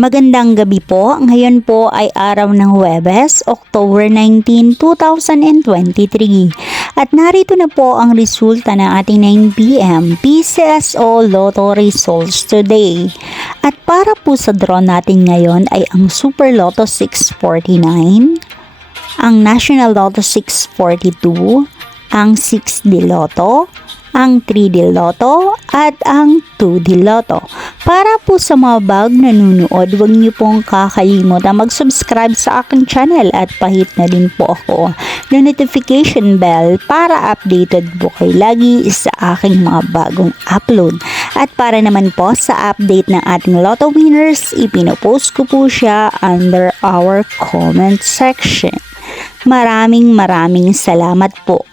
Magandang gabi po. Ngayon po ay araw ng Huwebes, October 19, 2023. At narito na po ang resulta ng ating 9 p.m. PCSO Lotto results today. At para po sa draw natin ngayon ay ang Super Lotto 649, ang National Lotto 642, ang 6D Lotto, ang 3D Lotto at ang 2D Lotto. Para po sa mga bag nanonood, huwag niyo pong kakalimutan mag-subscribe sa aking channel at pahit na din po ako ng notification bell para updated po kayo lagi sa aking mga bagong upload. At para naman po sa update ng ating Lotto winners, ipinopost ko po siya under our comment section. Maraming salamat po.